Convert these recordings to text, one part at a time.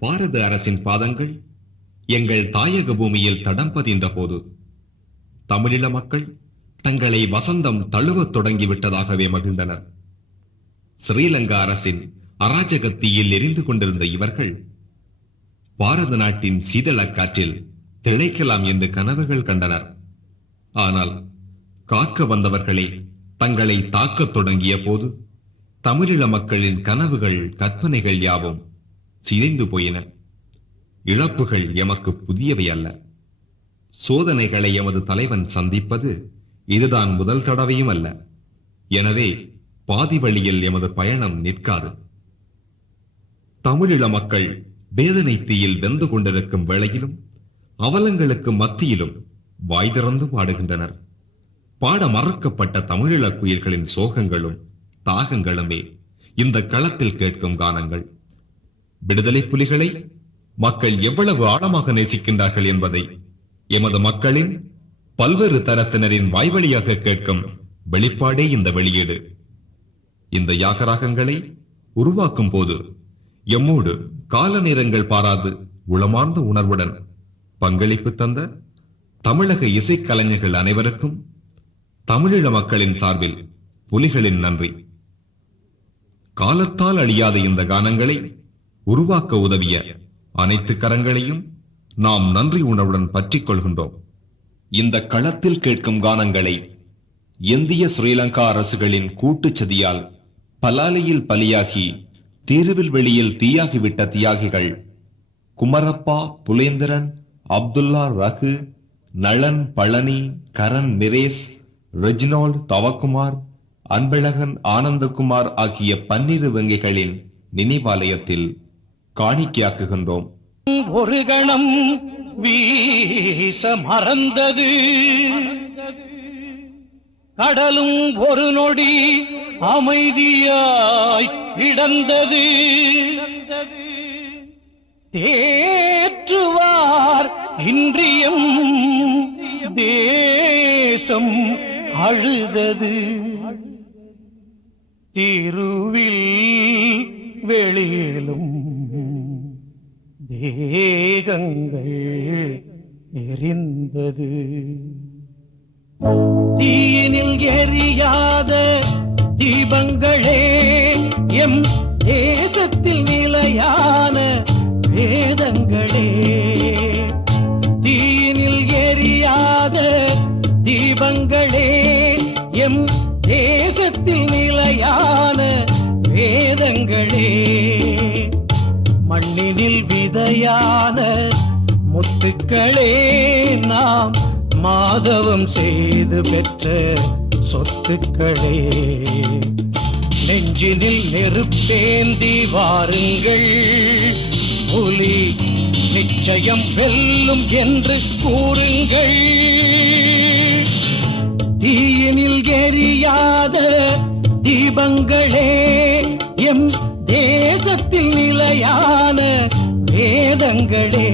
பாரத அரசின் பாதங்கள் எங்கள் தாயக பூமியில் தடம் பதிந்த போது தமிழீழ மக்கள் தங்களை வசந்தம் தழுவத் தொடங்கிவிட்டதாகவே மகிழ்ந்தனர். ஸ்ரீலங்கா அரசின் அராஜகத்தீயில் எரிந்து கொண்டிருந்த இவர்கள் பாரத நாட்டின் சீதள காற்றில் திளைக்கலாம் என்று கனவுகள் கண்டனர். ஆனால் காக்க வந்தவர்களே தங்களை தாக்கத் தொடங்கிய போது தமிழீழ மக்களின் கனவுகள் கற்பனைகள் யாவும் சிதைந்து போயின. இழப்புகள் எமக்கு புதியவை அல்ல. சோதனைகளை எமது தலைவன் சந்திப்பது இதுதான் முதல் தடவையும் அல்ல. எனவே பாதி வழியில் எமது பயணம் நிற்காது. தமிழீழ மக்கள் வேதனை தீயில் வெந்து கொண்டிருக்கும் வேளையிலும் அவலங்களுக்கு மத்தியிலும் வாய் திறந்து பாடுகின்றனர். பாட மறக்கப்பட்ட தமிழீழ குயில்களின் சோகங்களும் தாகங்களுமே இந்த களத்தில் கேட்கும் கானங்கள். விடுதலை புலிகளை மக்கள் எவ்வளவு ஆழமாக நேசிக்கின்றார்கள் என்பதை எமது மக்களின் பல்வேறு தரத்தினரின் வாய்வழியாக கேட்கும் வெளிப்பாடே இந்த வெளியீடு. இந்த யாகராகங்களை உருவாக்கும் போது எம்மோடு கால நேரங்கள் பாராது உளமார்ந்த உணர்வுடன் பங்களிப்பு தந்த தமிழக இசைக்கலைஞர்கள் அனைவருக்கும் தமிழீழ மக்களின் சார்பில் புலிகளின் நன்றி. காலத்தால் அழியாத இந்த கானங்களை உருவாக்க உதவிய அனைத்து கரங்களையும் நாம் நன்றி உணர்வுடன் பற்றிக் கொள்கின்றோம். இந்த களத்தில் கேட்கும் கானங்களை இந்திய ஸ்ரீலங்கா அரசுகளின் கூட்டுச்சதியால் பலாலியில் பலியாகி தீருவில் வெளியில் தீயாகிவிட்ட தியாகிகள் குமரப்பா, புலேந்திரன், அப்துல்லா, ரகு, நளன், பழனி, கரண், மிரேஸ், ரெஜினால்ட், தவக்குமார், அன்பழகன், ஆனந்தகுமார் ஆகிய 12 வெங்கைகளின் நினைவாலயத்தில் காணிக்கையாக்குகின்றோம். ஒரு கணம் வீச மறந்தது கடலும் ஒரு நொடி அமைதியாய் கிடந்தது. தேற்றுவார் இன்றியம் தேசம் அழுதது. திருவில் வெளியிலும் தேகங்கள் எரிந்தது. தீயினில் எரியாத தீபங்களே எம் தேசத்தில் நிலையான வேதங்களே. தீயினில் எரியாத தீபங்களே எம் தேசத்தில் நிலையான வேதங்களே. மண்ணினில் விதையான முத்துக்களே நாம் மாதவம் செய்து பெற்ற சொத்துக்களே. நெஞ்சினில் நெருப்பேந்தி வாருங்கள், புலி நிச்சயம் வெல்லும் என்று கூறுங்கள். தீயினில் எரியாத தீபங்களே எம் தேசத்தில் நிலையான வேதங்களே.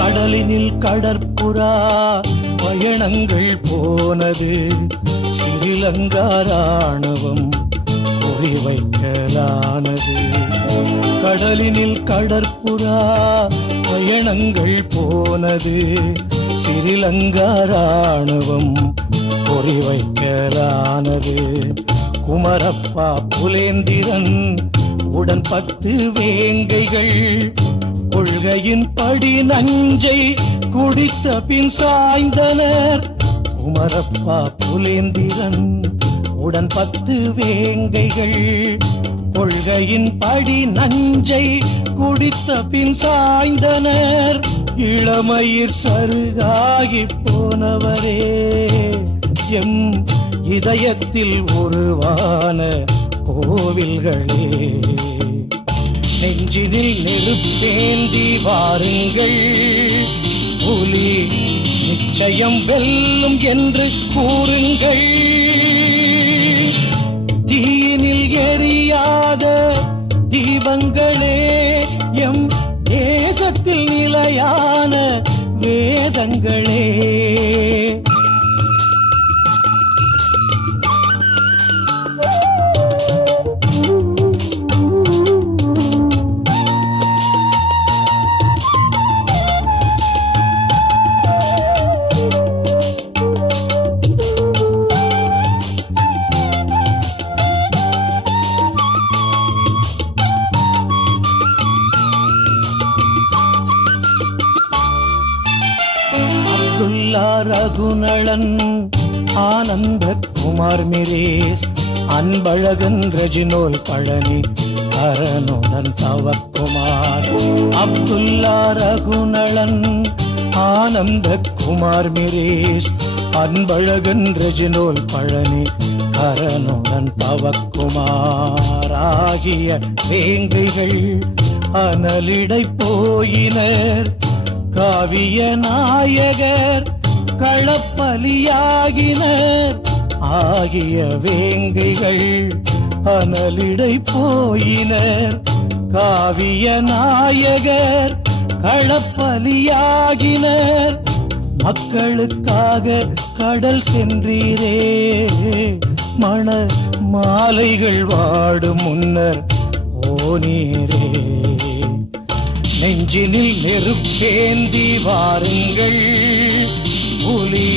கடலினில் கடற்புறா பயணங்கள் போனது. ஸ்ரீலங்கா ராணுவம் குறிவைக்கலானது. கடலினில் கடற்புறா பயணங்கள் போனது. ஸ்ரீலங்கா ராணுவம் குறிவைக்கலானது. குமரப்பா, புலேந்திரன் உடன் 10 வேங்கைகள் கொள்கையின் படி நஞ்சை குடித்த பின் சாய்ந்தனர். குமரப்பா, புலேந்திரன் உடன் 10 வேங்கைகள் கொள்கையின் படி நஞ்சை குடித்த பின் சாய்ந்தனர். இளமயிர் சருகாகி போனவரே எம் இதயத்தில் உருவான கோவில்களே. நெஞ்சினில் நெருப்பேந்தி வாருங்கள், புலி நிச்சயம் வெல்லும் என்று கூறுங்கள். தீயினில் எரியாத தீபங்களே, எம் தேசத்தில் நிலையான வேதங்களே. ரகுநளன், ஆனந்த குமார் மிரேஸ், அன்பழகன் ரெஜினோல் பழனி, கரனுடன் தவக்குமார். அப்துல்லா ரகுநளன், ஆனந்த குமார் மிரேஸ், அன்பழகன் ரெஜினோல் பழனி, கரனுடன் தவக்குமார். ஆகிய வேங்கைகள் அனலிடை போயினர், காவிய நாயகர் களப்பலியாகினர். ஆகிய வேங்கைகள் அனலிடை போயினர், காவிய நாயகர் களப்பலியாகினர். மக்களுக்காக கடல் சென்றீரே, மண மாலைகள் வாடும் முன்னர் ஓனீரே. நெஞ்சினில் நெருப்பேந்தி வாருங்கள், புலி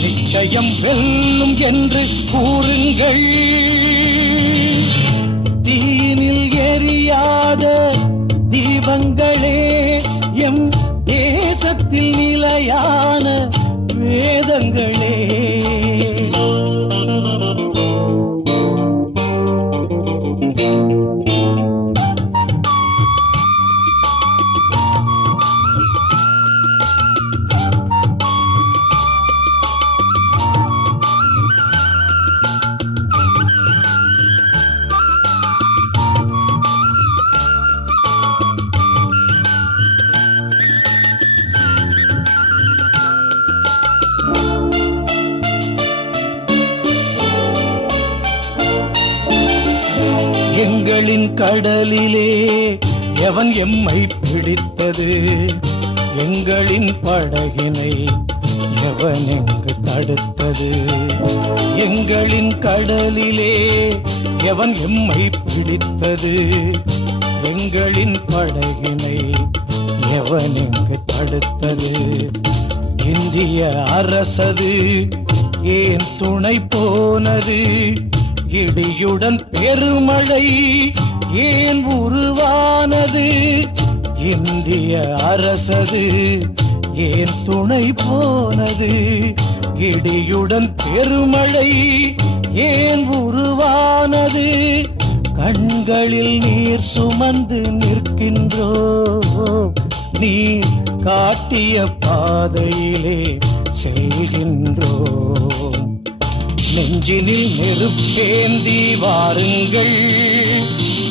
நிச்சயம் வெல்லும் என்று கூறுங்கள். தீயினில் எரியாத தீபங்களே, எம் தேசத்தில் நிலையான வேதங்களே. எங்களின் கடலிலே எவன் எம்மை பிடித்தது, எங்களின் படகினை எவன் எங்கு தடுத்தது. எங்களின் கடலிலே எவன் எம்மை பிடித்தது, எங்களின் படகினை எவன் எங்கு தடுத்தது. இந்திய அரசது ஏன் துணை போனது, இடியுடன் பெருமழை ஏன் உருவானது. இந்திய அரசது ஏன் துணை போனது, இடியுடன் பெருமழை ஏன் உருவானது. கண்களில் நீர் சுமந்து நிற்கின்றோ, நீ காட்டிய பாதையிலே செல்கின்றோம். நெஞ்சினில் நெருப்பேந்தி வாருங்கள்,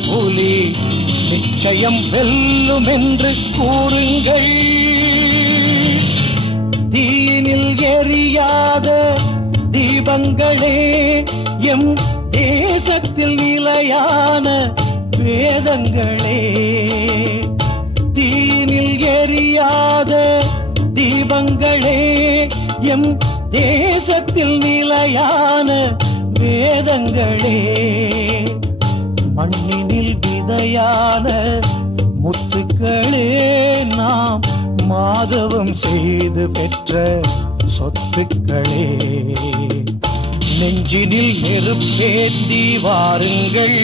புலி நிச்சயம் வெல்லும் என்று கூறுங்கள். தீயினில் எரியாத தீபங்களே, எம் தேசத்தில் நிலையான வேதங்களே. தீயினில் எரியாத தீபங்களே, எம் தேசத்தில் நிலையான வேதங்களே. மண்ணினில் விதையான முத்துக்களே, நாம் மாதவம் செய்து பெற்ற சொத்துக்களே. நெஞ்சினில் நெருப்பேந்தி வாருங்கள்,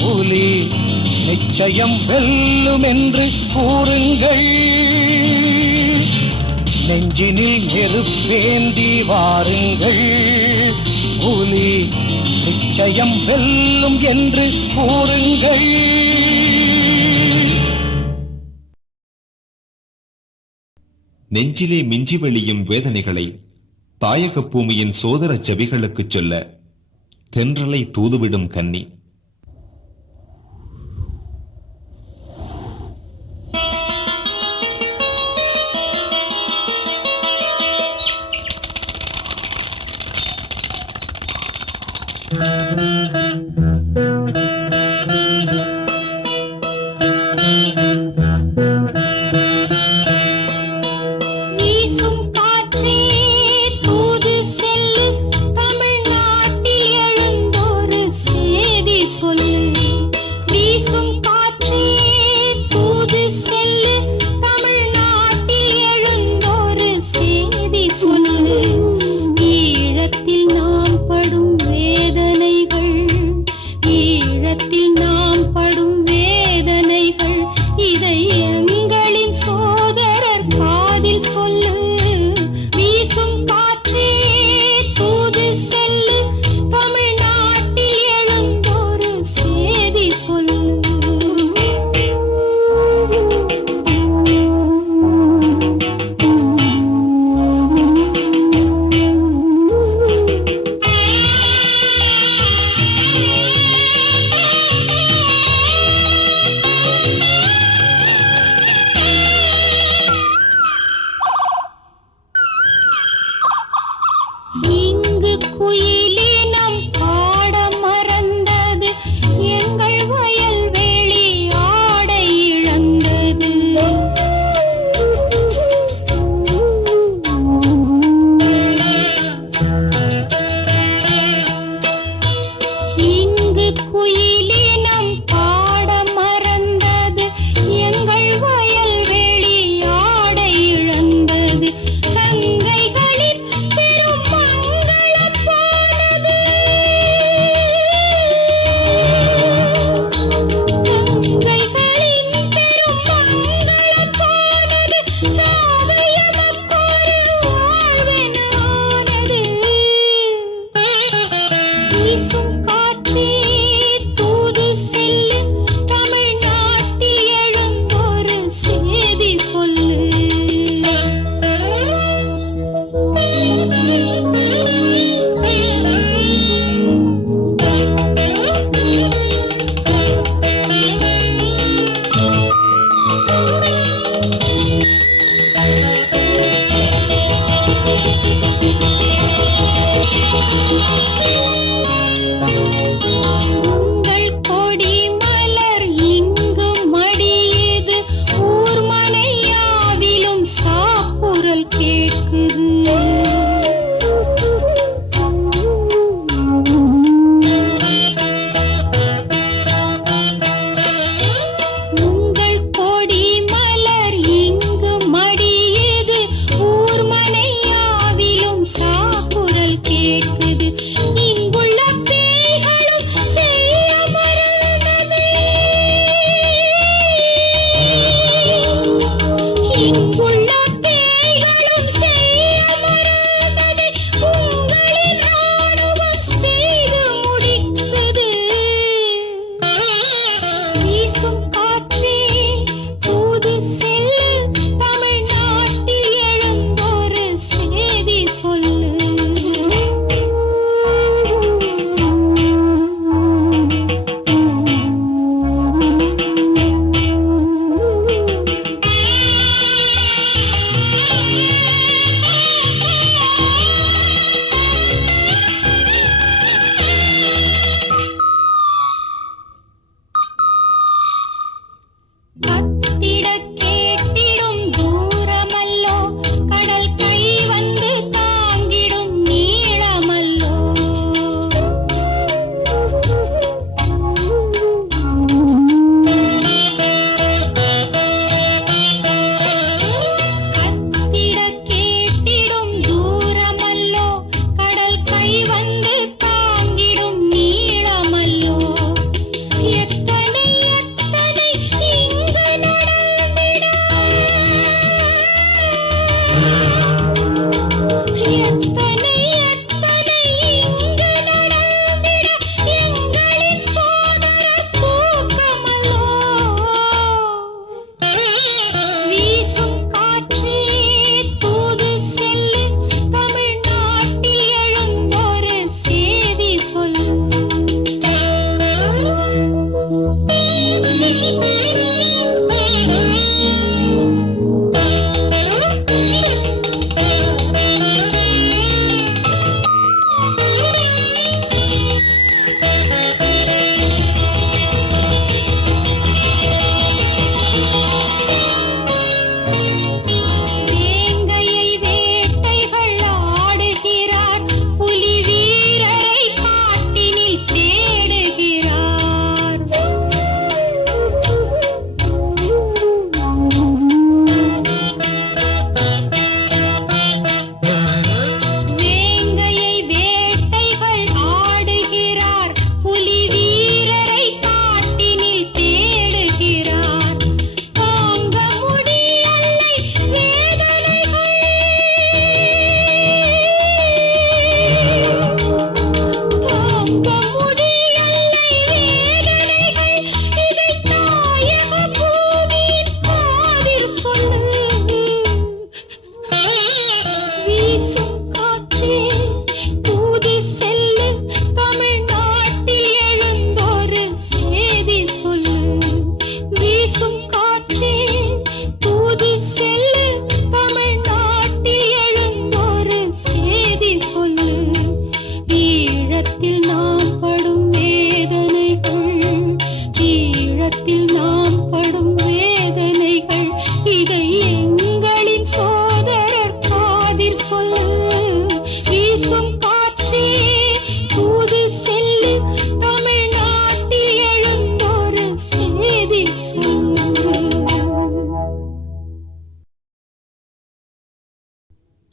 புலி நிச்சயம் வெல்லும் என்று கூறுங்கள். நெஞ்சினில் நெருப்பேந்தி வாருங்கள், புலி நிச்சயம் வெல்லும் என்று கூறுங்கள். நெஞ்சிலே மிஞ்சி வழியும் வேதனைகளை தாயக பூமியின் சோதர செவிகளுக்குச் சொல்ல தென்றலை தூதுவிடும் கன்னி. வீசும் காற்றே தூது செல்லு, தமிழ்நாட்டில் எழுந்தொரு செய்தி சொல்லு. வீசும் காற்றே தூது செல்லு, தமிழ்நாட்டில் எழுந்தொரு செய்தி சொல்லு. ஈழத்தில் நாம் படும் வேதனைகள், ஈழத்தில் நாம் படும் வேதனைகள், இதை எங்களின் சோதரர் காதில் சொல்லு. வீசும் காற்றே தூது செல்லு, தமிழ்நாட்டில் எழுந்தொரு செய்தி சொல்லு.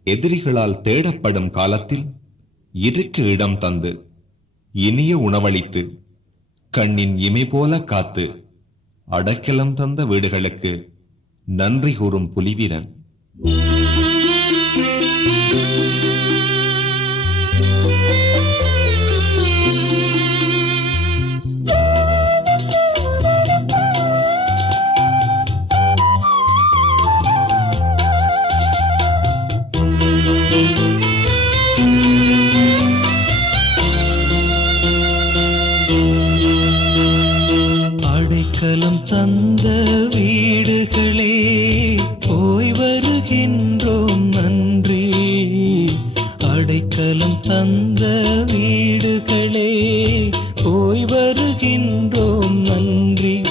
எதிரிகளால் தேடப்படும் காலத்தில் இருக்க இடம் தந்து இனிய உணவளித்து கண்ணின் இமை போல காத்து அடைக்கலம் தந்த வீடுகளுக்கு நன்றி கூறும் புலிவீரன். அடைக்கலம் தந்த வீடுகளே போய் வருகின்றோம் நன்றி. அடைக்கலம் தந்த வீடுகளே போய் வருகின்றோம் நன்றி.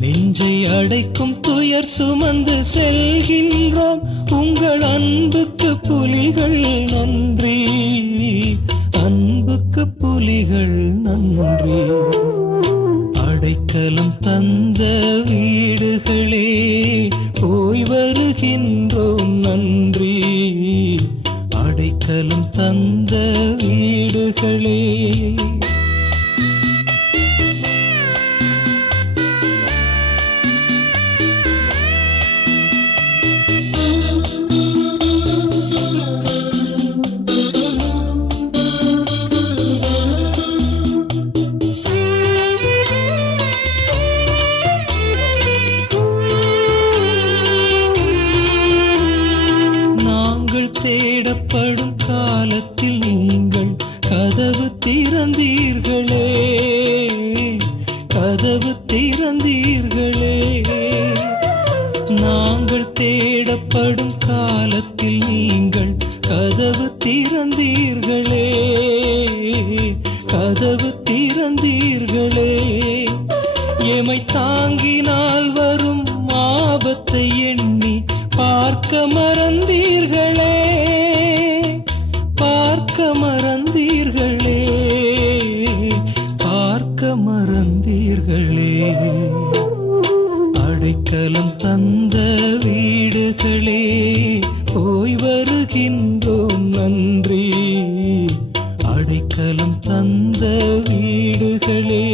நெஞ்சை அடைக்கும் துயர் சுமந்து செல்கின்றோம் உங்கள் அன்புக்கு புலிகள் நன்றி. அன்புக்கு புலிகள் நன்றி. அடைக்கலம் தந்த வீடுகளே போய் வருகின்றோம் நன்றி. அடைக்கலம் தந்த வீடுகளே. தேடப்படும் காலத்தில் நீங்கள் கதவு திறந்தீர்களே. கதவு திறந்தீர்களே. நாங்கள் தேடப்படும் காலத்தில் நீங்கள் கதவு திறந்தீர்களே. கதவு திறந்தீர்களே. எமை தாங்கினால் வரும் ஆபத்தை எண்ணி பார்க்க மறந்தீர்களே. பார்க்க மறந்தீர்களே. பார்க்க மறந்தீர்களே. அடைக்கலம் தந்த வீடுகளே போய் வருகின்றோம் நன்றி. அடைக்கலம் தந்த வீடுகளே.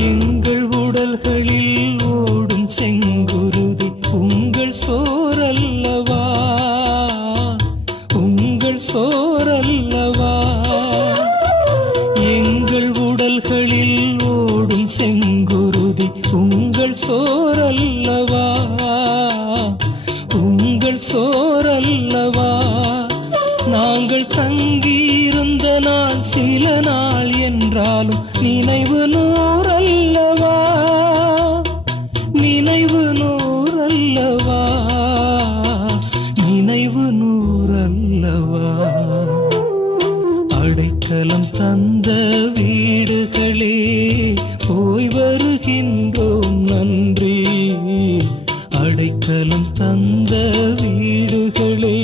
எங்கள் உடல்களில் ஓடும் செங்குருதி உங்கள் சோரல்லவா. உங்கள் சோரல்லவா. எங்கள் உடல்களில் ஓடும் செங்குருதி உங்கள் சோரல்லவா. உங்கள் சோரல்லவா. நாங்கள் தங்கியிருந்த நாள் சில நாள் என்றாலும் நினைவு நூறல்லவா. நினைவு நூறல்லவா. நினைவு நூறல்லவா. அடைக்கலம் தந்த வீடுகளே போய் வருகின்றோம் நன்றி. அடைக்கலம் தந்த வீடுகளே.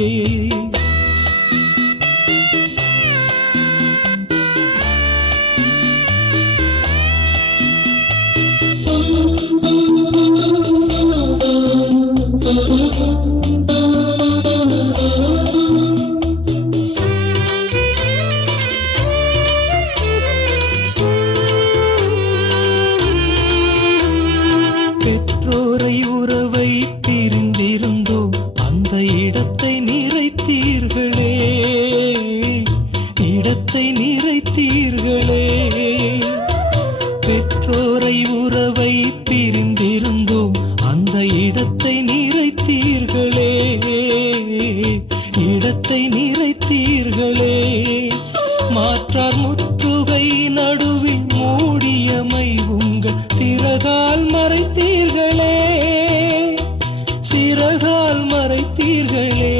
பெற்றோரை உறவை பிரிந்திருந்தோம் அந்த இடத்தை நிறைத்தீர்களே. இடத்தை நிறைத்தீர்களே. பெற்றோரை உறவை பிரிந்திருந்தோம் அந்த இடத்தை நிறைத்தீர்களே. இடத்தை நிறைத்தீர்களே. மாற்றார் முற்றுகை நடுவில் மூடியமை உங்கள் சிறகால் மறைத்தீர்களே. சிறகால் மறைத்தீர்களே.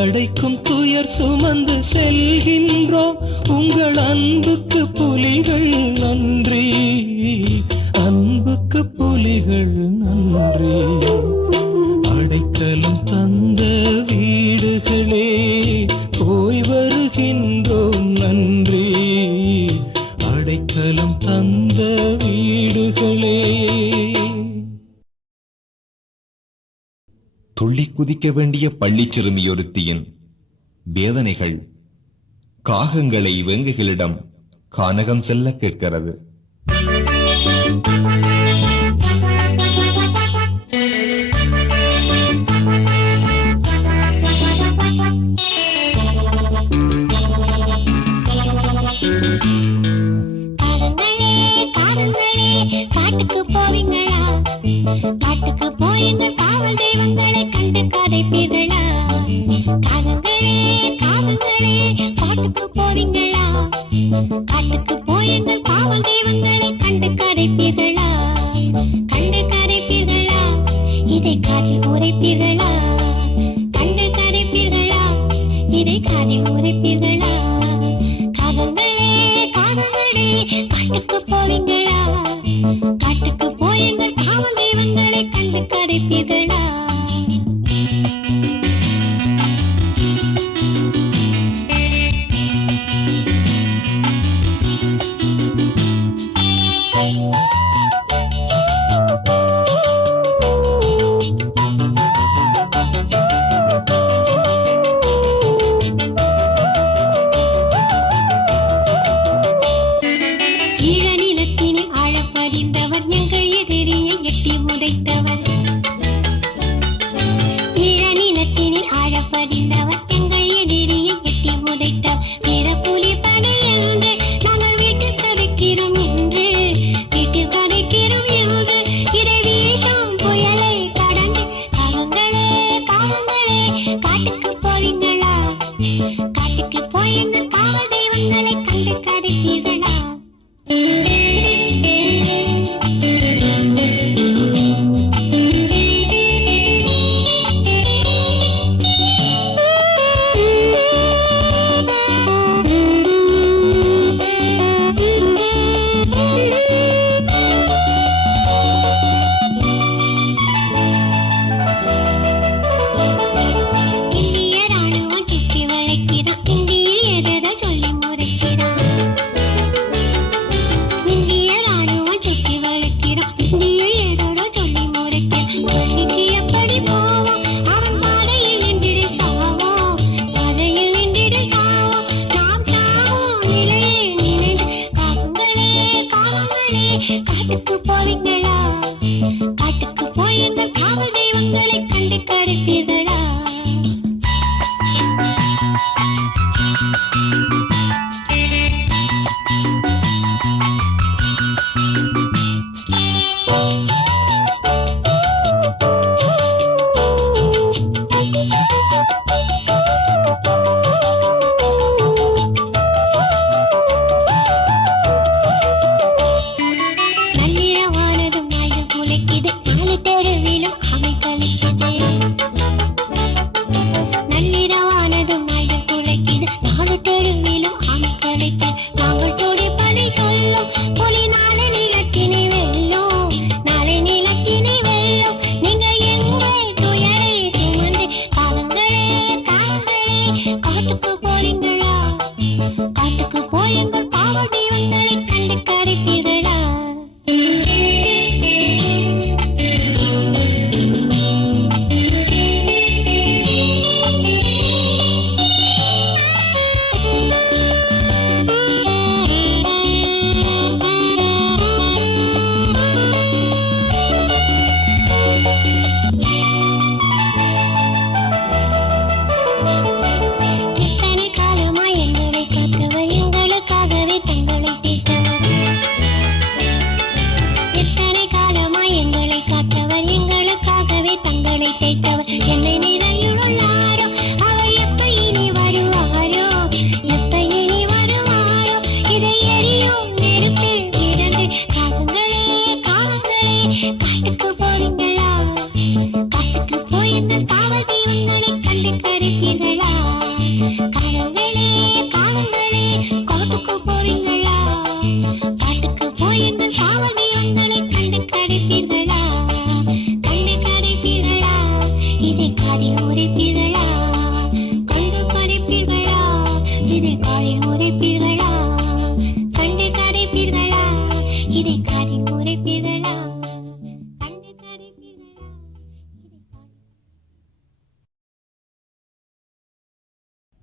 அடைக்கும் துயர் சுமந்து செல்கின்றோம். உங்கள் அன்புக்கு புலிகள் நன்றி, அன்புக்கு புலிகள் நன்றி. அடைக்கலம் தந்த வீடுகளே போய் வருகின்றோம் நன்றி. அடைக்கலம் தந்த வீடுகளே. துள்ளி குதிக்க வேண்டிய பள்ளிச் சிறுமியொருத்தியின் வேதனைகள் காகங்களை வேங்கைகளிடம் கானகம் செல்ல கேட்கிறது. காட்டுக்கு போவீங்களா? காட்டுக்கு போயுங்கள் காவல் தெய்வங்களை கண்டு கதைப்பீர்களா? காகங்களே காகங்களே காட்டுக்கு போவீங்களா? காட்டுக்கு போயுங்கள் காவல் தெய்வங்களை கண்டு கதைப்பீர்களா? கண்டு கதைப்பீர்களா? இதை காதில் உரைப்பீர்களா? கண்டு கதைப்பீர்களா? இதை காதில் உரைப்பீர்களா? காகங்களே காகங்களே காட்டுக்கு போவீங்களா? காட்டுக்கு போயுங்கள் காவல் தெய்வங்களை கண்டு கதைப்பீர்களா? ஈழநிலத்தினில் ஆழப்பதிந்தவர் எங்கள் எதிரியை எட்டி உதைத்தவர். ஈழநிலத்தினில் ஆழப்பதிந்தவர் எங்கள் எதிரியை எட்டி உதைத்தவர். வீர புலி படை என்று நாங்கள் வீட்டில் கதைக்கிறோம் என்று, வீட்டில் கதைக்கிறோம் என்று இதை வீசும் புயலை கடந்து. காகங்களே காகங்களே காட்டுக்கு போவீங்களா? காட்டுக்கு போயுங்கள் காவல் தெய்வங்களை கண்டு கதைப்பீர்களா? இந்திய ராணுவம் சுற்றி வளைக்கிறான், இந்தியில் எதை சொல்லி முறைக்கிறான். இந்திய ராணுவம் சுற்றி வளைக்கிறான், இந்தியில் எதோ சொல்லி முறைக்கிறான். பள்ளிக்கு எப்படி போவோம்? அவன் பாதையில் நின்றிடு சாவோம், பாதையில் நின்றிடு சாவோம், நாம் சாவோம் நிலையே நினைந்து. காகங்களே காகங்களே காட்டுக்கு போவீங்களா? காட்டுக்கு போயுங்கள் காவல் தெய்வங்களை கண்டு கருப்பீர்களா? நள்ளிரவானதும் நாய்கள் குலைக்குது, நாலு தெருவிலும் அமை கலைக்குது. நள்ளிரவானதும் நாய்கள் குலைக்குது, நாலு தெருவிலும் அமை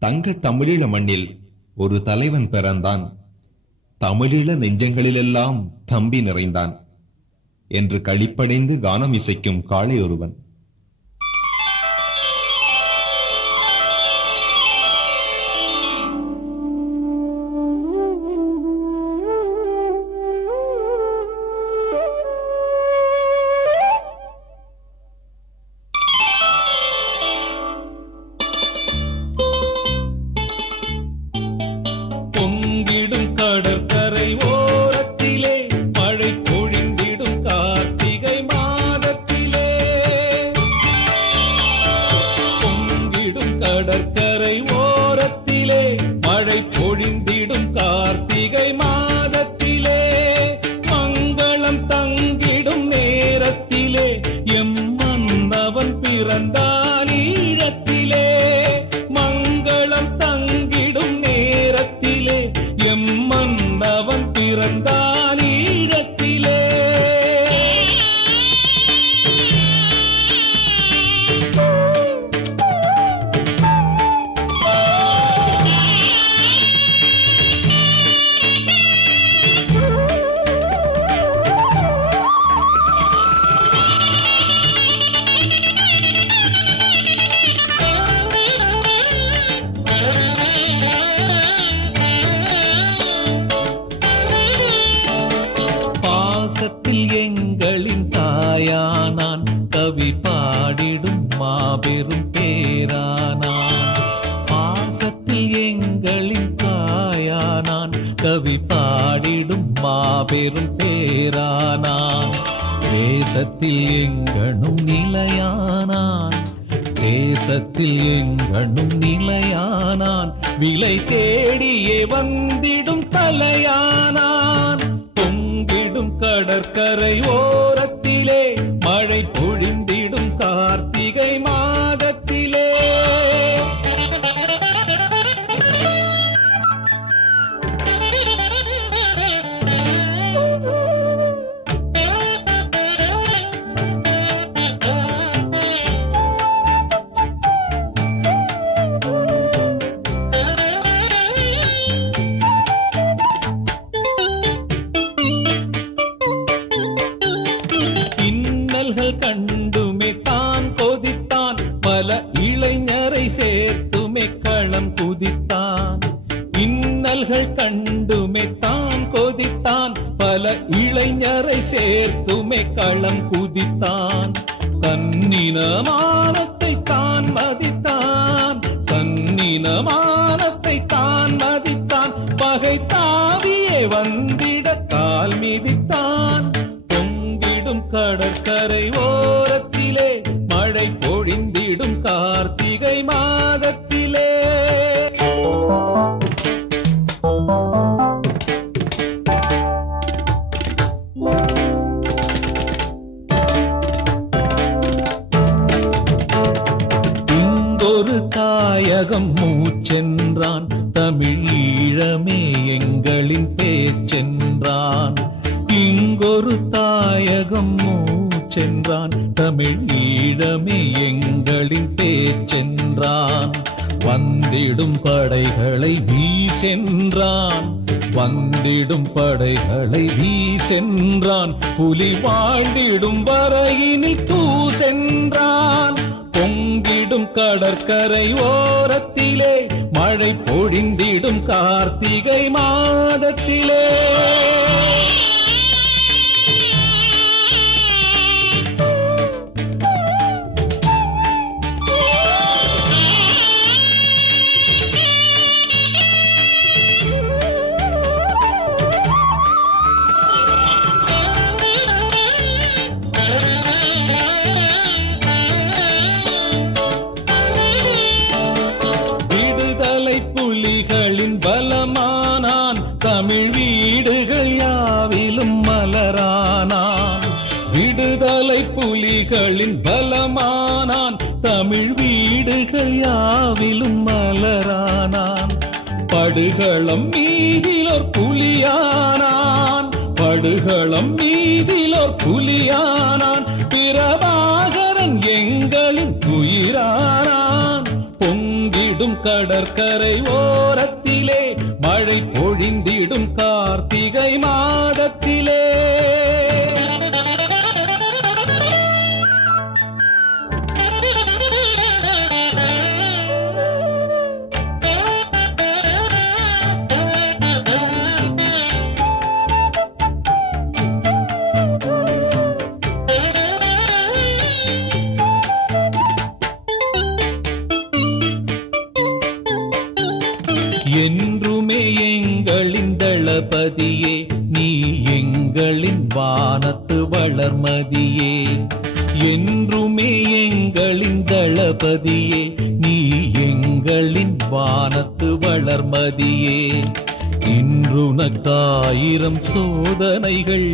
தங்க தமிழீழ மண்ணில் ஒரு தலைவன் பிறந்தான், தமிழீழ நெஞ்சங்களிலெல்லாம் தம்பி நிறைந்தான் என்று களிப்படைந்து கானம் இசைக்கும் காளை ஒருவன். பொங்கிடும் கடற்கரை ஓரத்திலே மழை பொழிந்திடும் கார்த்திகை மாதத்திலே. பொங்கிடும் கடற்கரை ஓரத்திலே மழை பொழிந்திடும் கார்த்திகை மாதத்திலே. மங்களம் தங்கிடும் நேரத்திலே எம் மன்னவன் பிறந்தான் ஈழத்திலே. மங்களம் தங்கிடும் நேரத்திலே எம் மன்னவன் பிறந்தான் ஈழத்திலே. பாசத்தில் எங்களின் தாயானான், கவி பாடிடும் மாபெரும் பேரானான். பாசத்தில் எங்களின் தாயானான், கவி பாடிடும் மாபெரும் பேரானான். தேசத்தில் எங்கனும் நிலையானான், தேசத்தில் எங்கனும் நிலையானான். விலை தேடியே வந்திடும் தலையானான். பொங்கிடும் கடற்கரை ஓரத்திலே மழை பொழிந்திடும் கார்த்திகை மாதத்திலே. இன்னல்கள் கண்டுமே தான் கொதித்தான், பல இளைஞரை சேர்த்துமே களம் குதித்தான். இன்னல்கள் கண்டுமே தான் கொதித்தான், பல இளைஞரை சேர்த்துமே களம் குதித்தான். தன்னினமானத்தை தான் மதித்தான், தன்னினமானத்தை தான் மதித்தான். பகை தாவியே வந்திட கால் மிதித்தான். பொங்கிடும் கடற்கரை ஓரத்திலே மழை பொழிந்திடும் கார்த்திகை மாதத்திலே. இங்கொரு தாயகம் மூச்சென்றான், தமிழ் ஈழமே எங்களின் பேச்சென்றான். இங்கொரு தாயகம் மூச்சென்றான், தமிழ் ஈழமே எங்களின் பேச்சென்றான். வந்திடும் படைகளை வீசென்றான், வந்திடும் படைகளை வீசென்றான். புலி வாழ்ந்திடும் வரையினில் தூசென்றான். பொங்கிடும் கடற்கரை ஓரத்திலே மழை பொழிந்திடும் கார்த்திகை மாதத்திலே. புலிகளின் பலமானான், தமிழ் வீடுகள் யாவிலும் மலரானான். விடுதலை புலிகளின் பலமானான், தமிழ் வீடுகள் யாவிலும் மலரானான். படுகளம் மீதிலோர் புலியானான், படுகளம் மீதிலோர் புலியானான். பிரபாகரன் எங்களின் உயிரானான். பொங்கிடும் கடற்கரை ஓரத்திலே மழை பொழிந்திடும் கார்த்திகை மாதத்திலே. என்றுமே எங்களின் தளபதியே, நீ எங்களின் வானத்து வளர்மதியே. என்றுமே எங்களின் தளபதியே, நீ எங்களின் வானத்து வளர்மதியே. இன்றுனக்காயிரம் சோதனைகள்,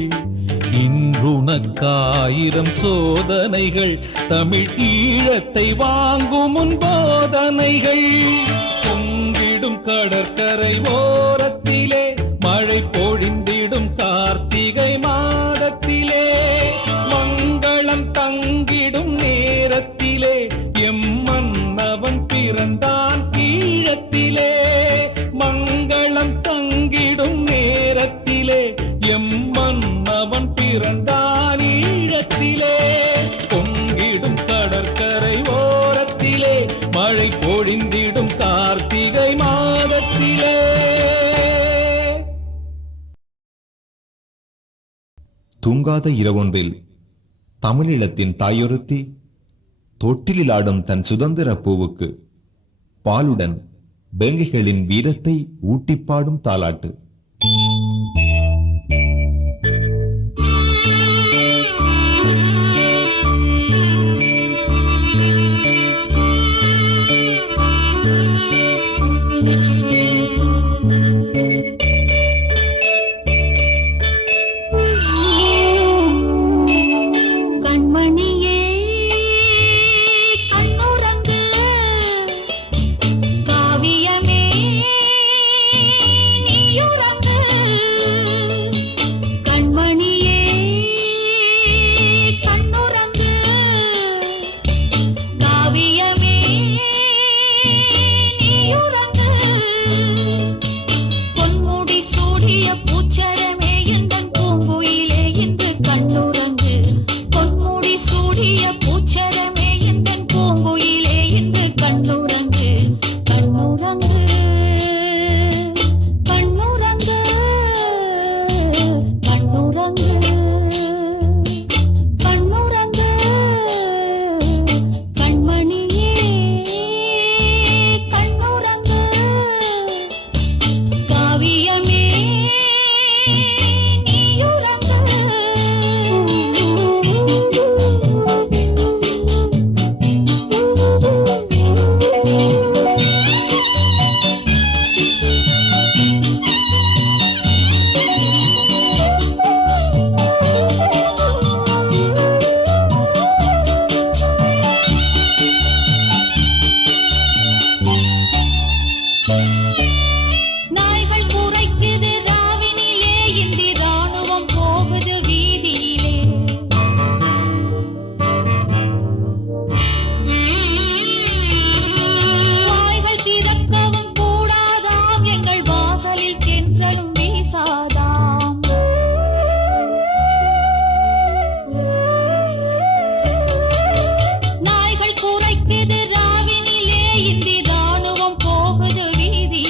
இன்றுனக்காயிரம் சோதனைகள், தமிழ் ஈழத்தை வாங்கும் முன் போதனைகள். பொங்கிடும் கடற்கரை ஓரத்திலே மழை பொழிந்திடும் கார்த்திகை மாதத்திலே. மங்களம் தங்கிடும் நேரத்திலே எம் மன்னவன் பிறந்தான் ஈழத்திலே. மங்களம் தங்கிடும் நேரத்திலே எம் மன்னவன் பிறந்தான் ஈழத்திலே. பொங்கிடும் கடற்கரை ஓரத்திலே மழை பொழிந்திடும் கார்த்திகை மாதத்திலே. தூங்காத இரவொன்றில் தமிழீழத்தின் தாயொருத்தி தொட்டிலில் ஆடும் தன் சுதந்திர பூவுக்கு பாலுடன் வேங்கைகளின் வீரத்தை ஊட்டிப்பாடும் தாலாட்டு. நாய்கள் குறைக்குது ராவினிலே இந்தி ராணுவம் போகுது வீதியிலே.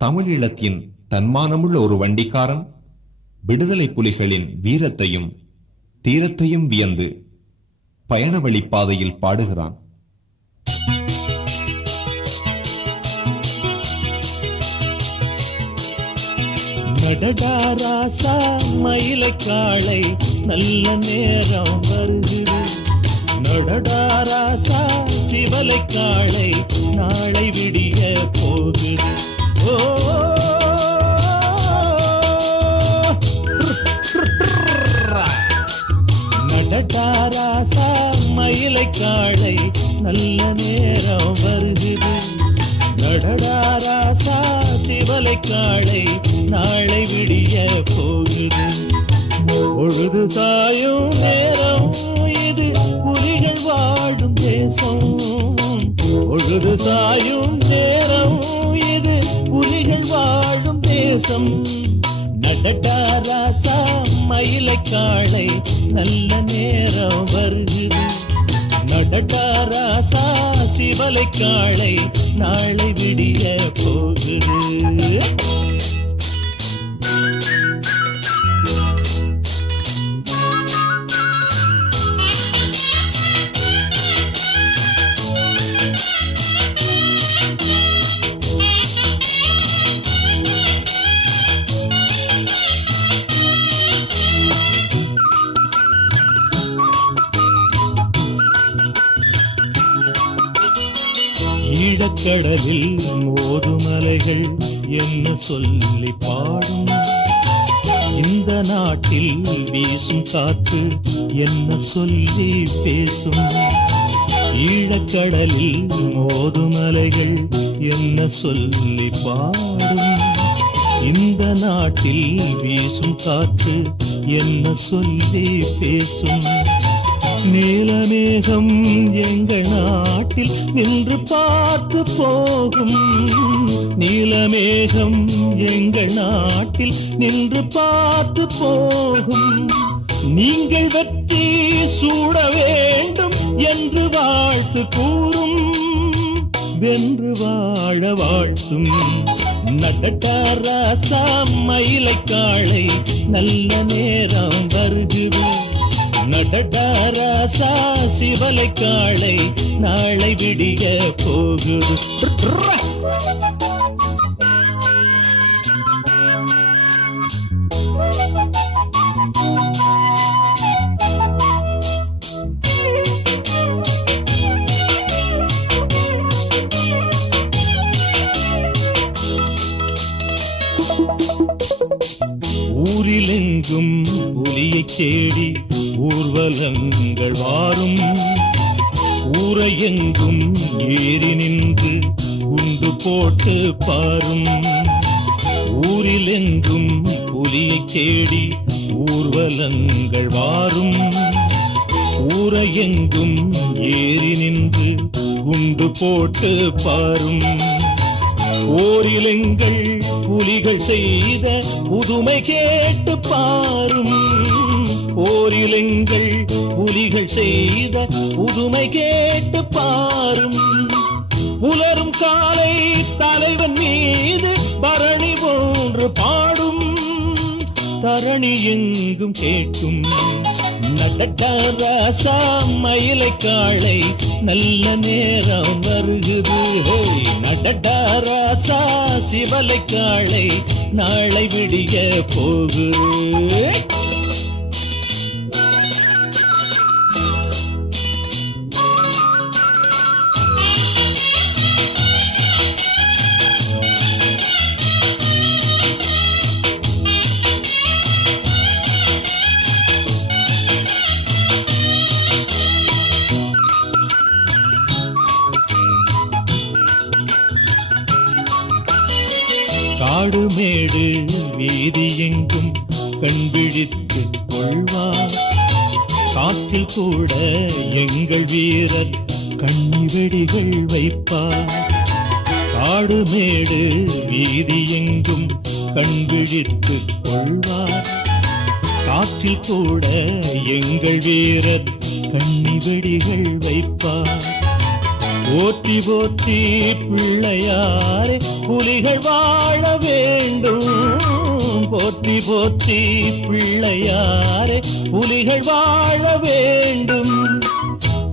தமிழீழத்தின் தன்மானமுள்ள ஒரு வண்டிக்காரன் விடுதலை புலிகளின் வீரத்தையும் தீரத்தையும் வியந்து பயண வழிப்பாதையில் பாடுகிறான். நடடாராசா மயிலக்காளை நல்ல நேரம் வருகிறது. நடடாராசா சிவலைக்காளை நாளை விடிய போகுது. ஓ நடடாராசா மயிலக்காளை நல்ல நேரம் வருகிறது. நடடாராசா சிவலைக்காளை நாளை விடிய போகுது. பொழுது சாயும் நேரம் இது புலிகள் வாழும் தேசம். பொழுது சாயும் நேரம் இது புலிகள் வாழும் தேசம். நடடாராசா மயிலைக்காளை நல்ல நேரம் வருகிறது. நடடாராசா சிவலைக்காளை நாளை விடிய போகுது. ஈழக்கடலில் மோதுமலைகள் என்ன சொல்லி பாடும். இந்த நாட்டில் வீசும் காற்று என்ன சொல்லி பேசும். ஈழக்கடலில் மோதுமலைகள் என்ன சொல்லி பாடும். இந்த நாட்டில் வீசும் காற்று என்ன சொல்லி பேசும். நீலமேகம் எங்கள் நாட்டில் நின்று பார்த்து போகும். நீலமேகம் எங்கள் நாட்டில் நின்று பார்த்து போகும். நீங்கள் வெற்றி சூட வேண்டும் என்று வாழ்த்து கூறும். வென்று வாழ வாழ்த்தும். நடடாராசா மயிலைக்காளை நல்ல நேரம் வருகிறது. நடடாராசா சிவலைக்காளை நாளை விடிய போகுது. ஊரிலெங்கும் புலியை தேடி ஊர்வலங்கள் வாரும். ஊரையெங்கும் ஏறி நின்று குண்டு போட்டு பாரும். ஊரிலெங்கும் புலியை தேடி ஊர்வலங்கள் வாரும். ஊரையெங்கும் ஏறி நின்று குண்டு போட்டு பாரும். ஓரிலெங்கள் புலிகள் செய்த புதுமை கேட்டு பாரும். ஓரிலெங்கள் புலிகள் செய்த புதுமை கேட்டு பாரும். புலரும் காலை தலைவன் மீது பரணி போன்று பாடும். தரணி எங்கும் கேட்கும். நடடாராசா மயிலைக்காளை நல்ல நேரம் வருகிறது. நடடாராசா சிவலைக்காளை நாளை விடிய போகுது. காடு மேடு வீதி எங்கும் கண்பிடித்து கொள்வார். காற்றில் கூட எங்கள் வீரர் கண்ணி வெடிகள் வைப்பார். காடு மேடு வீதி எங்கும் கண்பிடித்து கொள்வார். காற்றில் கூட எங்கள் வீரர் கண்ணி வெடிகள் வைப்பார். போற்றி போற்றி பிள்ளையாரே புலிகள் வாழ வேண்டும். போற்றி போற்றி பிள்ளையாரே புலிகள் வாழ வேண்டும்.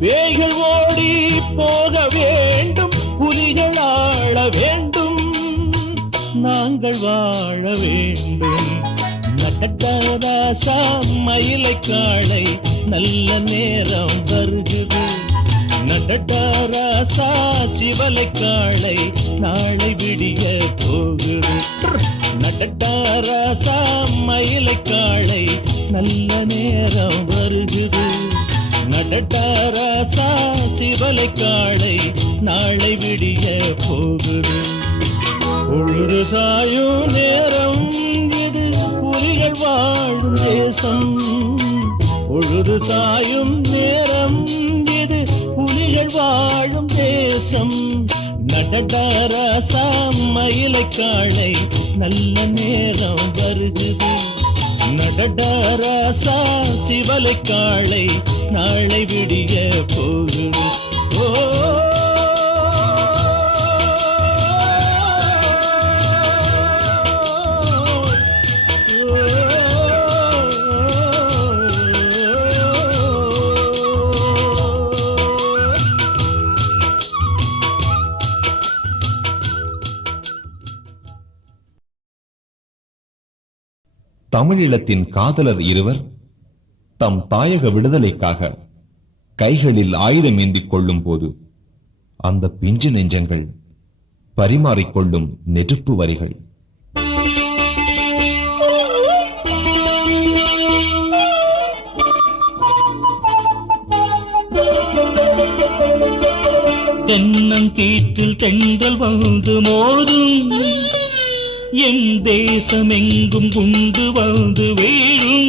வேய்கள் ஓடி போக வேண்டும், புலிகள் ஆள வேண்டும், நாங்கள் வாழ வேண்டும். நட்டராசா மயிலை காளை நல்ல நேரம் வருகிறது. நடராசா சிவலை காளை நாளை விடிய போகுது. நடராசா மயிலை காளை நல்ல நேரம் வருகிறது. நடராசா சிவலை காளை நாளை விடிய போகுது. பொழுது சாயும் நேரம் இது புலிகள் வாழும் தேசம். பொழுது சாயும் நேரம் இது புலிகள் வாழும் தேசம். நடராசா மயிலை காளை நல்ல நேரம் வருகிறது. நடராசா சிவலை காளை நாளை விடிய போகுது. ஓ தமிழீழத்தின் காதலர் இருவர் தம் தாயக விடுதலைக்காக கைகளில் ஆயுதம் ஏந்திக் கொள்ளும் போது அந்த பிஞ்சு நெஞ்சங்கள் பரிமாறிக்கொள்ளும் நெருப்பு வரிகள். தென்னங்கீற்றில் தென்றல் வந்து மோதும், என் தேசமெங்கும் குண்டு வந்து வீழும்.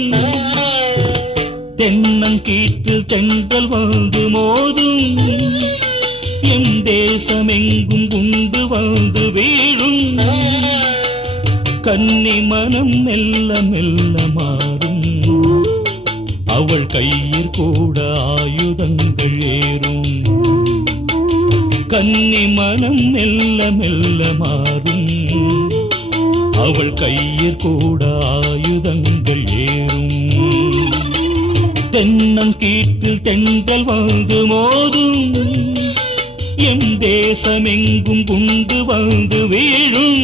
தென்னங்கீற்றில் தென்றல் வந்து மோதும், என் தேசமெங்கும் குண்டு வந்து வீழும். கன்னி மனம் மெல்ல மெல்ல மாறும், அவள் கையில் கூட ஆயுதங்கள் ஏறும். கன்னி மனம் மெல்ல மெல்ல மாறும், அவள் கையில் கூட ஆயுதங்கள் ஏறும். தென்னங்கீற்றில் தென்றல் வந்து மோதும், என் தேசமெங்கும் குண்டு வந்து வீழும்.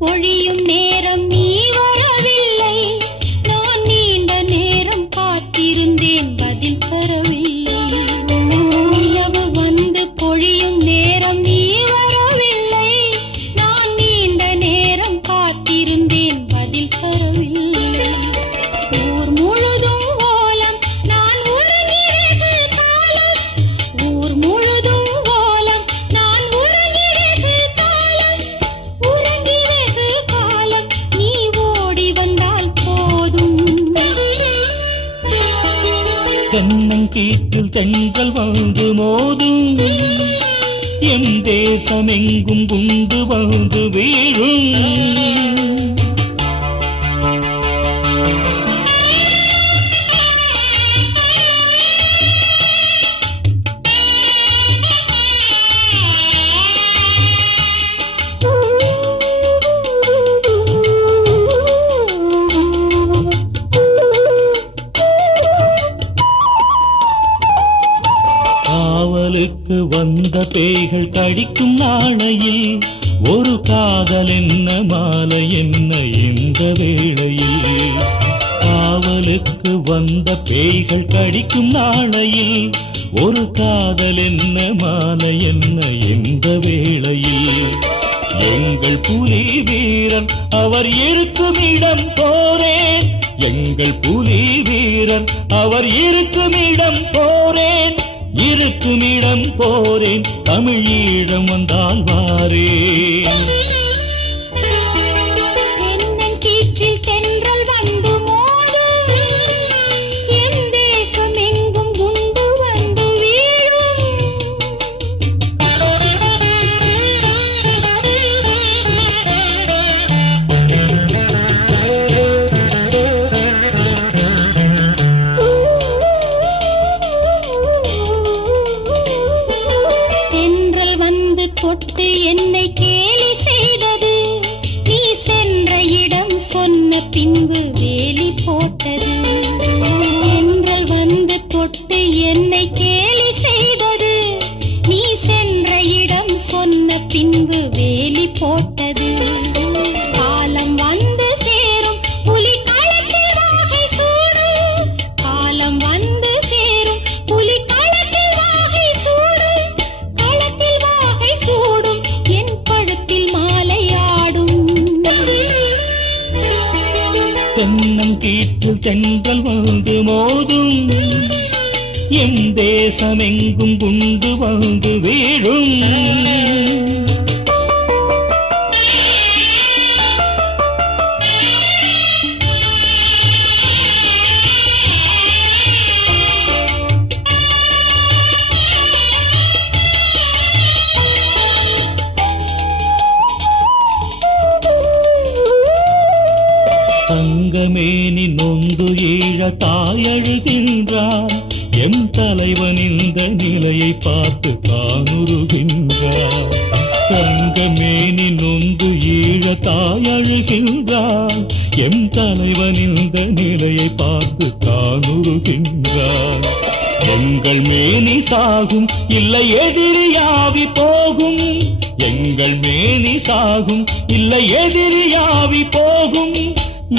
பொழியும் நேரம் நீ வரவில்லை. நான் நீண்ட நேரம் காத்திருந்தேன், பதில் தரவில்லை. நிலவு வந்து பொழியும் நேரம் நீ வரவில்லை. நான் நீண்ட நேரம் காத்திருந்தேன், பதில் தரவில்லை. ஊர் முழுதும் ஓலம், நான் உறங்கியது காலம். ஊர் முழுதும் ஓலம், நான் உறங்கியது காலம். உறங்கியது காலம், நீ ஓடி வந்தால் போதும். தென்னங்கீற்றில் தென்றல் வந்து மோதும், என் தேசமெங்கும் குண்டு வந்து வீழும். காவலுக்கு வந்த பேய்கள் கடிக்கும் நாளையில் ஒரு காதல் என்ன மாலை என்ன இந்த வேளையில். காவலுக்கு வந்த பேய்கள் கடிக்கும் நாளையில் ஒரு காதல் என்ன மாலை என்ன இந்த வேளையில். எங்கள் புலி வீரன் அவர் இருக்கும் இடம் போரேன். எங்கள் புலி வீரன் அவர் இருக்கும் இடம் போரேன். இருக்குமிடம் போரேன், தமிழீழம் வந்தால் வாரேன். தென்னங்கீற்றில் தென்றல் வந்து தொட்டு என்னை கேலி செய்தது, நீ சென்ற இடம் சொன்ன பின்பு வேலி போட்டது. தென்றல் வந்து தொட்டு என்னை கேலி செய்தது, நீ சென்ற இடம் சொன்ன பின்பு வேலி போட்டது. காலம் வந்து சேரும் புலி களத்தில் வாகை சூடும், காலம் வந்து சேரும் புலி களத்தில் வாகை சூடும், களத்தில் வாகை சூடும் என் கழுத்தில் மாலையாடும். தென்னங்கீற்றில் தென்றல் வந்து மோதும், என் தேசமெங்கும் குண்டு வந்து வீழும். தங்கமேனி நொந்து ஈழ தாயழுகின்றான், எம் தலைவன் இந்த நிலையை பார்த்து தானுருகின்றான். தங்கமேனி நொந்து ஈழ தாயழுகின்றான், எம் தலைவன் இந்த நிலையை பார்த்து தானுருகின்றான். எங்கள் மேனி சாகும் இல்லை எதிரியாவி போகும், எங்கள் மேனி சாகும் இல்லை எதிரியாவி போகும்,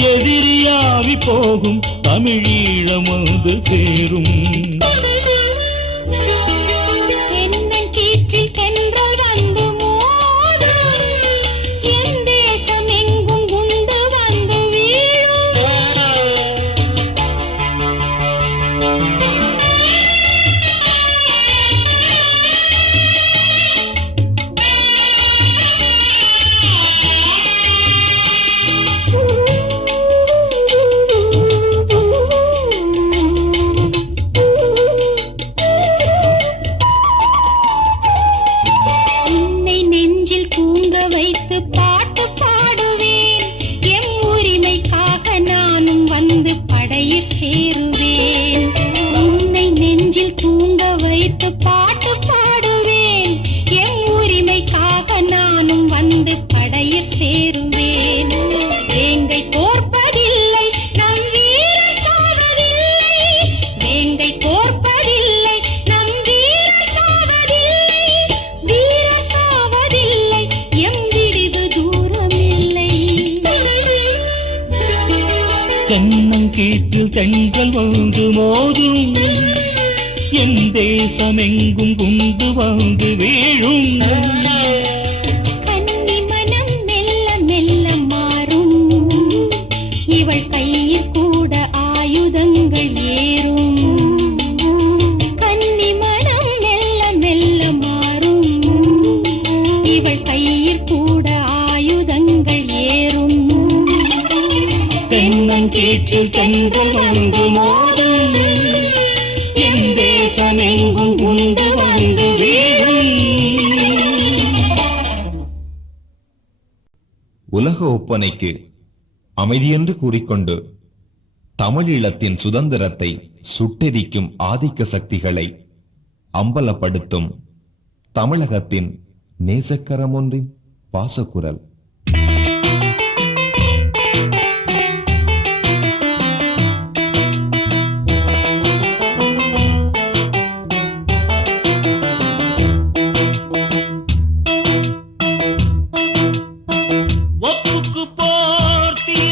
எதிரியாவி போகும் தமிழீழம் வந்து சேரும். தென்னங்கீற்றில் தென்றல் வந்து மோதும், என் தேசம் எங்கும் குண்டு வந்து வீழும். உன்னை நெஞ்சில் தூங்க வைத்து பாட்டு பாடுவேன், எம் உரிமைக்காக நானும் வந்து படையில் சேருவேன். உன்னை நெஞ்சில் தூங்க வைத்து பாட்டு பாடுவேன், எம் உரிமைக்காக நானும் வந்து படையில் சேருவேன். வேங்கை தோற்பதில்லை நம் வீரர் சாவதில்லை, வேங்கை தோற்பதில்லை நம் வீரர் சாவதில்லை, வீரர் சாவதில்லை எம் விடிவு தூரமில்லை. தென்னங்கீற்றில் தென்றல் வந்து மோதும், என் தேசமெங்கும் குண்டு வந்து வீழும். கன்னி மனம் மெல்ல மெல்ல மாறும், இவள் கையில் கூட ஆயுதங்கள் ஏறும். கன்னி மனம் மெல்ல மெல்ல மாறும், இவள் கையில் கூட ஆயுதங்கள் ஏறும். தென்னங்கீற்றில் தென்றல் வந்து மோதும், என் தேசமெங்கும் குண்டு வந்து வீழும். உலக ஒப்பனைக்கு அமைதியென்று கூறிக்கொண்டு தமிழீழத்தின் சுதந்திரத்தை சுட்டெரிக்கும் ஆதிக்க சக்திகளை அம்பலப்படுத்தும் தமிழகத்தின் நேசக்கரம் ஒன்றின் பாசக்குரல். ஒப்புக்கு போர்த்திய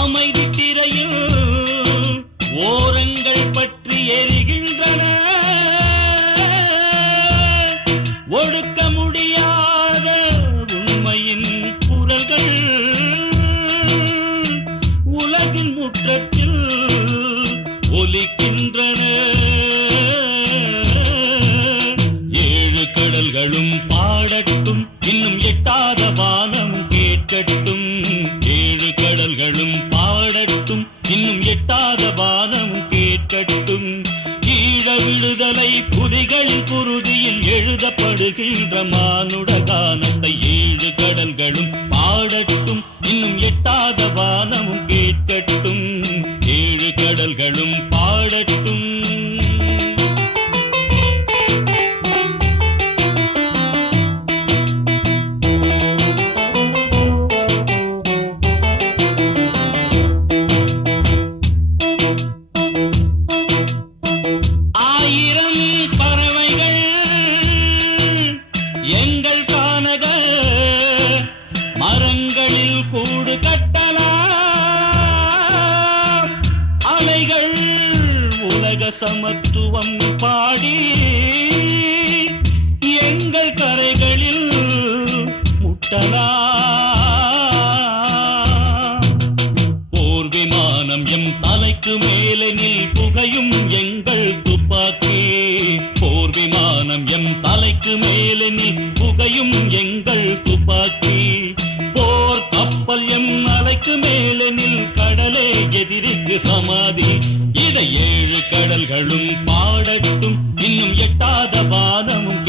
அமைதி திரையில் ஓரங்கள் பற்றி எரிகின்றன, ஒடுக்க முடியாத உண்மையின் குரல்கள் உலகின் முற்றத்தில் ஒலிக்கின்றன. ஏழு கடல்களும் பாடட்டும், இன்னும் எட்டாத வானம் கேட்கட்டும். ஏழு கடல்களும் பாடட்டும், இன்னும் எட்டாத வானம் கேட்கட்டும். ஈழ விடுதலை புலிகளின் குருதியில் எழுதப்படுகின்ற மானுட கானத்தை ஏழு கடல்களும் பாடட்டும், இன்னும் எட்டாத வானமும் கேட்கட்டும். ஏழு கடல்களும் பாடட்டும். பாடி எங்கள் கரைகளில் முட்டலாம். போர் விமானம் எம் தலைக்கு மேலெனில் புகையும் எங்கள் துப்பாக்கி. போர் விமானம் எம் தலைக்கு மேலெனில் புகையும் எங்கள் துப்பாக்கி. போர் கப்பல் எம் அலைக்கு மேலெனில் கடலே எதிரிக்கு சமாதி. இதை 7 கடல்களும் பாடட்டும், இன்னும் எட்டாத வானமும்